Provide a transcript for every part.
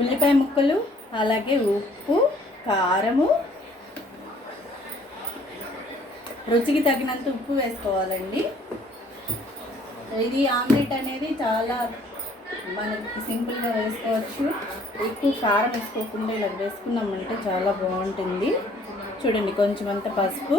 ఉల్లిపాయ ముక్కలు అలాగే ఉప్పు కారము రుచికి తగినంత ఉప్పు వేసుకోవాలండి. ఇది ఆమ్లెట్ అనేది చాలా మనకి సింపుల్గా వేసుకోవచ్చు. ఎక్కువ కారం వేసుకోకుండా ఇలా వేసుకున్నామంటే చాలా బాగుంటుంది. చూడండి కొంచెం అంత పసుపు.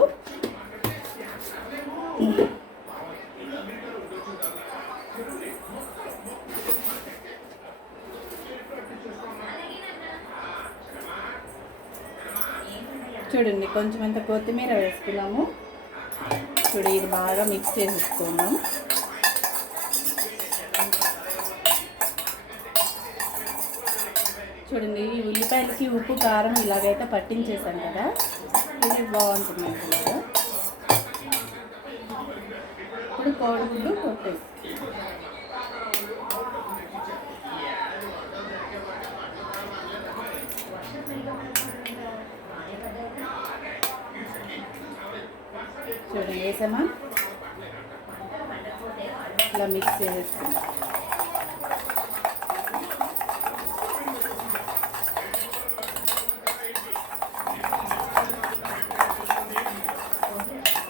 చూడండి కొంచెం అంత కొత్తిమీర వేసుకున్నాము. చూడు ఇది బాగా మిక్స్ చేసేసుకున్నాం చూడండి ఈ ఉల్లిపాయలకి ఉప్పు కారం ఇలాగైతే పట్టించేసాం కదా. ఇది బాగుంటుంది ఇలాగా ఇప్పుడు కోడిగుడ్డు కొట్టేసి you. చేసామా? ఇలా మిక్స్ చేసేసుకుందాం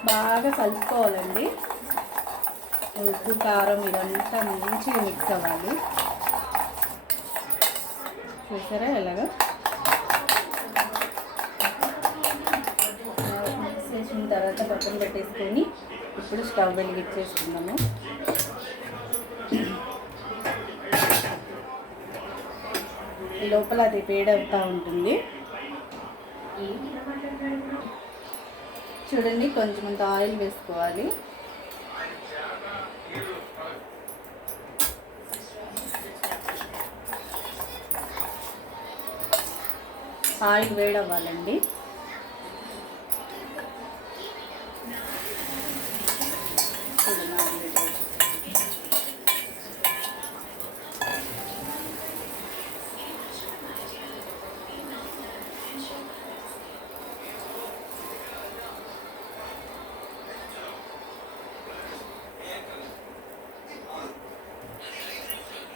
బాగా కలుపుకోవాలండి. ఉప్పు కారం ఇదంతా మంచిగా మిక్స్ అవ్వాలి. చూసారా ఎలాగా మిక్స్ చేసిన తర్వాత పక్కన పెట్టేసుకొని ఇప్పుడు స్టవ్ వెలిగించేసుకుందాము. లోపల అది వేడవుతూ ఉంటుంది. చూడండి కొంచెం అంత ఆయిల్ వేసుకోవాలి. ఆయిల్ వేడవ్వాలండి.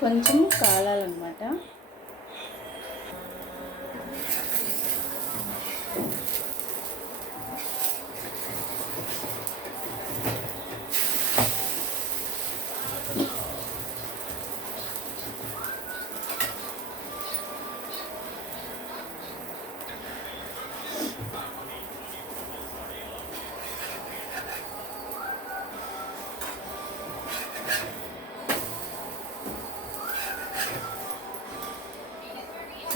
కొంచెం కాలాలన్నమాట.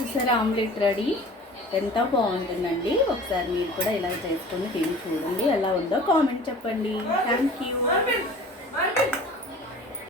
చూసారా ఆమ్లెట్ రెడీ? ఎంత బాగుంటుందండి. ఒకసారి మీరు కూడా ఇలా చేసుకుని తిని చూడండి. ఎలా ఉందో కామెంట్ చెప్పండి. Thank you.